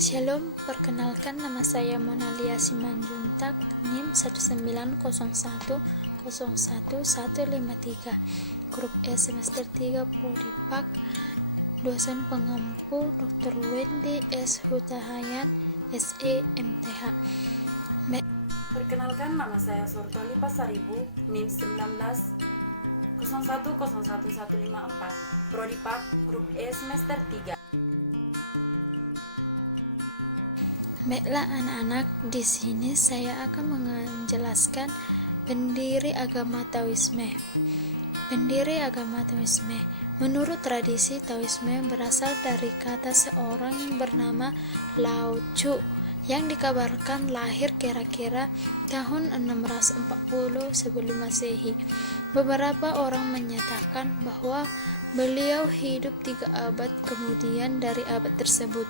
Shalom, perkenalkan nama saya Monalia Simanjuntak, NIM 190101153, Grup E semester 3 Prodi Pak, dosen pengampu Dr. Wendy S. Hutahayan, SE MTH. Perkenalkan, nama saya Surtoli Pasaribu, NIM 1901011154, Prodi Pak, Grup E semester 3. Baiklah anak-anak, di sini saya akan menjelaskan pendiri agama Taoisme. Pendiri agama Taoisme. Menurut tradisi, Taoisme berasal dari kata seorang yang bernama Lao Tzu yang dikabarkan lahir kira-kira tahun 640 sebelum Masehi. Beberapa orang menyatakan bahwa beliau hidup 3 abad kemudian dari abad tersebut.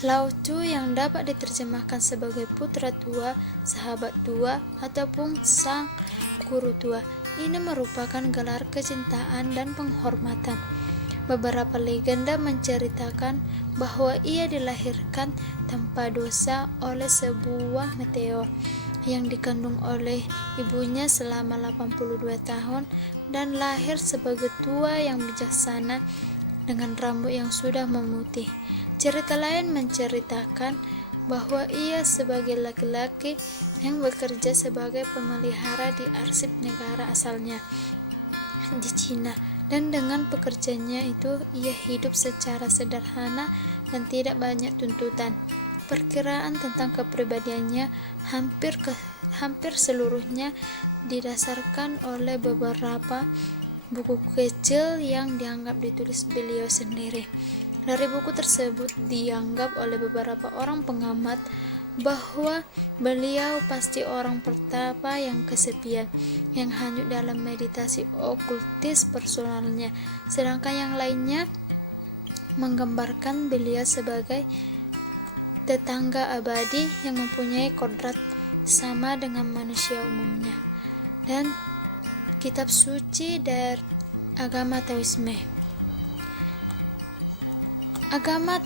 Lao Tzu yang dapat diterjemahkan sebagai putra tua, sahabat tua, ataupun sang guru tua. Ini merupakan gelar kecintaan dan penghormatan. Beberapa legenda menceritakan bahwa ia dilahirkan tanpa dosa oleh sebuah meteor yang dikandung oleh ibunya selama 82 tahun dan lahir sebagai tua yang bijaksana dengan rambut yang sudah memutih. Cerita lain menceritakan bahwa ia sebagai laki-laki yang bekerja sebagai pemelihara di arsip negara asalnya di Cina, dan dengan pekerjaannya itu ia hidup secara sederhana dan tidak banyak tuntutan. Perkiraan tentang kepribadiannya hampir seluruhnya didasarkan oleh beberapa buku kecil yang dianggap ditulis beliau sendiri. Dari buku tersebut dianggap oleh beberapa orang pengamat bahwa beliau pasti orang pertama yang kesepian, yang hanyut dalam meditasi okultis personalnya, sedangkan yang lainnya menggambarkan beliau sebagai tetangga abadi yang mempunyai kodrat sama dengan manusia umumnya. Dan kitab suci dari agama Taoisme. Agama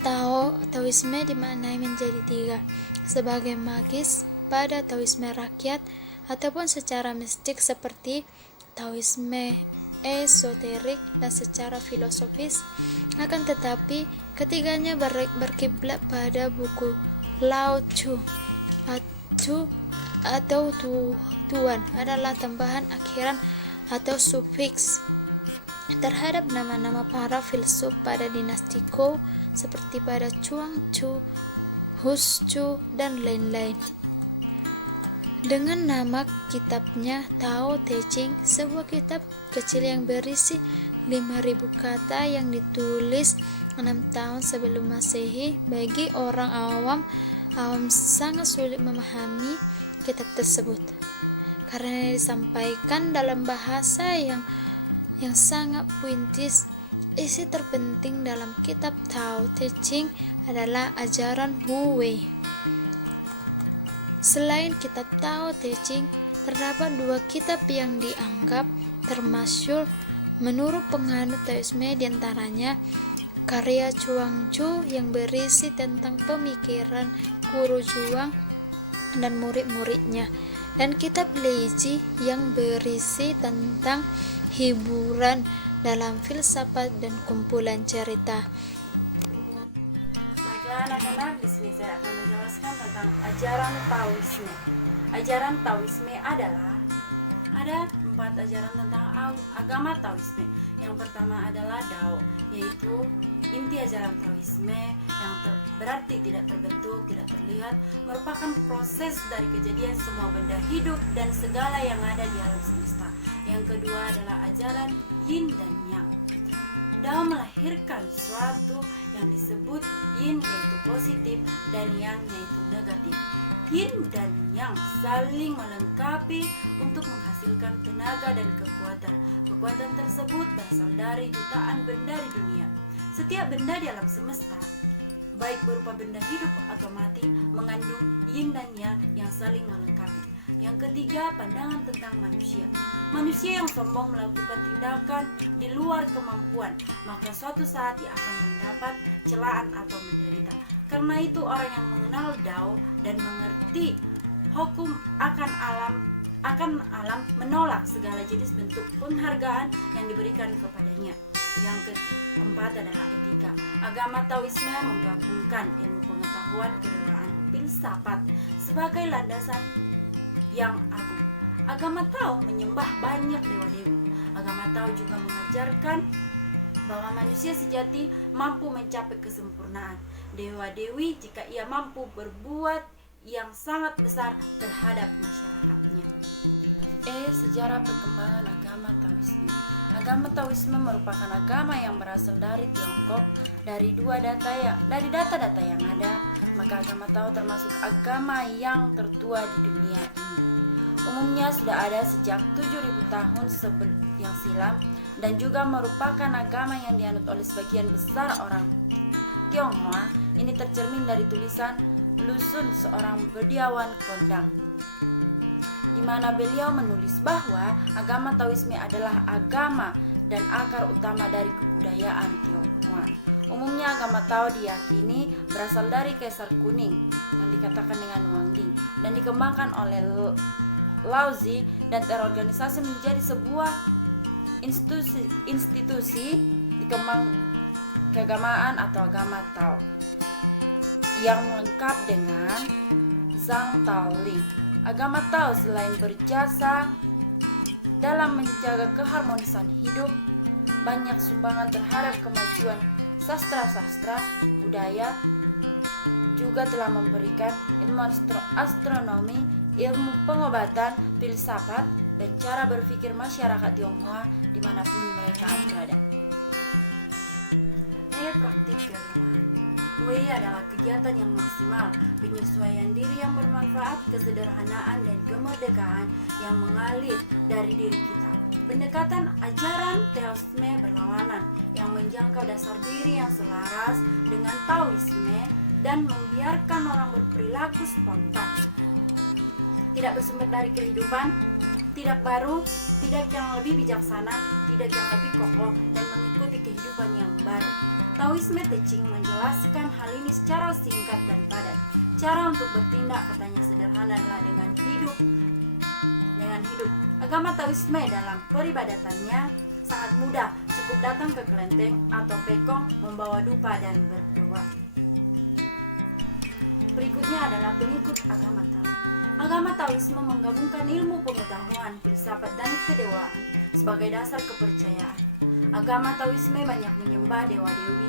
Taoisme dimaknai menjadi 3, sebagai magis pada Taoisme rakyat ataupun secara mistik seperti Taoisme esoterik dan secara filosofis. Akan tetapi ketiganya berkiblat pada buku Lao Tzu atau Tuan adalah tambahan akhiran atau sufiks terhadap nama-nama para filsuf pada dinasti Qing seperti pada Chuang Tzu, Hus Tzu, dan lain-lain. Dengan nama kitabnya Tao Te Ching, sebuah kitab kecil yang berisi 5.000 kata yang ditulis 6 tahun sebelum Masehi. Bagi orang awam sangat sulit memahami kitab tersebut karena disampaikan dalam bahasa yang sangat puitis. Isi terpenting dalam kitab Tao Te Ching adalah ajaran Wu Wei. Selain kitab Tao Te Ching, terdapat 2 kitab yang dianggap termasyhur menurut penganut Taoisme, diantaranya karya Chuang Tzu yang berisi tentang pemikiran guru Zhuang dan murid-muridnya, dan kitab Leiji yang berisi tentang hiburan dalam filsafat dan kumpulan cerita. Baiklah anak-anak, di sini saya akan menjelaskan tentang ajaran Taoisme. Ajaran Taoisme ada 4 ajaran tentang agama Taoisme. Yang pertama adalah Dao, yaitu inti ajaran Taoisme yang berarti tidak terbentuk, tidak terlihat, merupakan proses dari kejadian semua benda hidup dan segala yang ada di alam semesta. Yang kedua adalah ajaran Yin dan Yang. Dao melahirkan sesuatu yang disebut Yin, yaitu positif, dan Yang, yaitu negatif. Yin dan Yang saling melengkapi untuk menghasilkan tenaga dan kekuatan. Kekuatan tersebut berasal dari jutaan benda di dunia. Setiap benda di alam semesta, baik berupa benda hidup atau mati, mengandung Yin dan Yang yang saling melengkapi. Yang ketiga, pandangan tentang manusia. Manusia yang sombong melakukan tindakan di luar kemampuan, maka suatu saat ia akan mendapat celaan atau menderita. Karena itu orang yang mengenal Dao dan mengerti hukum akan alam menolak segala jenis bentuk penghargaan yang diberikan kepadanya. Yang keempat adalah etika. Agama Taoisme menggabungkan ilmu pengetahuan, kedewaan, filsafat sebagai landasan yang agung. Agama Tao menyembah banyak dewa-dewi. Agama Tao juga mengajarkan bahwa manusia sejati mampu mencapai kesempurnaan. Dewa-dewi jika ia mampu berbuat yang sangat besar terhadap masyarakatnya. Sejarah perkembangan agama Taoisme. Agama Taoisme merupakan agama yang berasal dari Tiongkok. Dari data-data yang ada, maka agama Tao termasuk agama yang tertua di dunia ini. Umumnya sudah ada sejak 7.000 tahun yang silam dan juga merupakan agama yang dianut oleh sebagian besar orang Tionghoa. Ini tercermin dari tulisan Lu Xun, seorang budayawan kondang, di mana beliau menulis bahwa agama Taoisme adalah agama dan akar utama dari kebudayaan Tionghoa. Umumnya agama Tao diyakini berasal dari Kaisar Kuning yang dikatakan dengan Wang Ding dan dikembangkan oleh Laozi dan terorganisasi menjadi sebuah institusi dikembang keagamaan atau agama Tao yang lengkap dengan Zhang Taoling. Agama Tao selain berjasa dalam menjaga keharmonisan hidup, banyak sumbangan terhadap kemajuan sastra-sastra budaya, juga telah memberikan ilmu astronomi, ilmu pengobatan, filsafat, dan cara berpikir masyarakat Tionghoa dimanapun mereka berada. Praktik keagamaan. Wei adalah kegiatan yang maksimal, penyesuaian diri yang bermanfaat, kesederhanaan, dan kemerdekaan yang mengalir dari diri kita. Pendekatan ajaran Taoisme berlawanan yang menjangkau dasar diri yang selaras dengan Taoisme dan membiarkan orang berperilaku spontan, tidak bersumber dari kehidupan, tidak baru, tidak yang lebih bijaksana, tidak yang lebih kokoh, dan mengikuti kehidupan yang baru. Taoisme Te Ching menjelaskan hal ini secara singkat dan padat. Cara untuk bertindak katanya sederhana adalah dengan hidup. Agama Taoisme dalam peribadatannya sangat mudah, cukup datang ke kelenteng atau pekong, membawa dupa dan berdoa. Berikutnya adalah pengikut agama Tao. Agama Taoisme menggabungkan ilmu pengetahuan, filsafat, dan kedewaan sebagai dasar kepercayaan. Agama Taoisme banyak menyembah dewa-dewi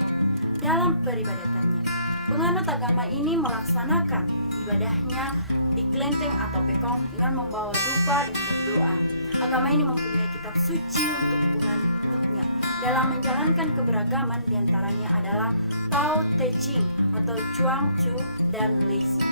dalam peribadatannya. Penganut agama ini melaksanakan ibadahnya di kelenteng atau pekong dengan membawa dupa dan berdoa. Agama ini mempunyai kitab suci untuk penganutnya. Dalam menjalankan keberagaman diantaranya adalah Tao Te Ching atau Chuang Tzu dan Lazy.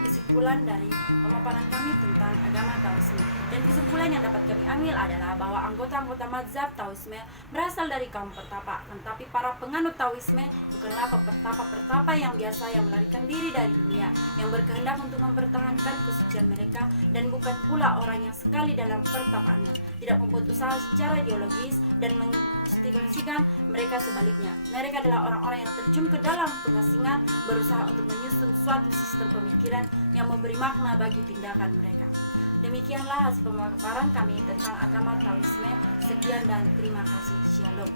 Kesimpulan dari pemaparan kami tentang agama Taoisme, dan kesimpulan yang dapat kami ambil adalah bahwa anggota-anggota mazhab Taoisme berasal dari kaum pertapa, tetapi para penganut Taoisme bukanlah pertapa-pertapa yang biasa yang melarikan diri dari dunia, yang berkehendak untuk mempertahankan kesucian mereka, dan bukan pula orang yang sekali dalam pertapaannya tidak membuat usaha secara ideologis dan menginstitusikan mereka. Sebaliknya, mereka adalah orang-orang yang terjun ke dalam pengasingan, berusaha untuk menyusun suatu sistem pemikiran yang memberi makna bagi tindakan mereka. Demikianlah hasil pemaparan kami tentang agama Taoisme. Sekian dan terima kasih. Shalom.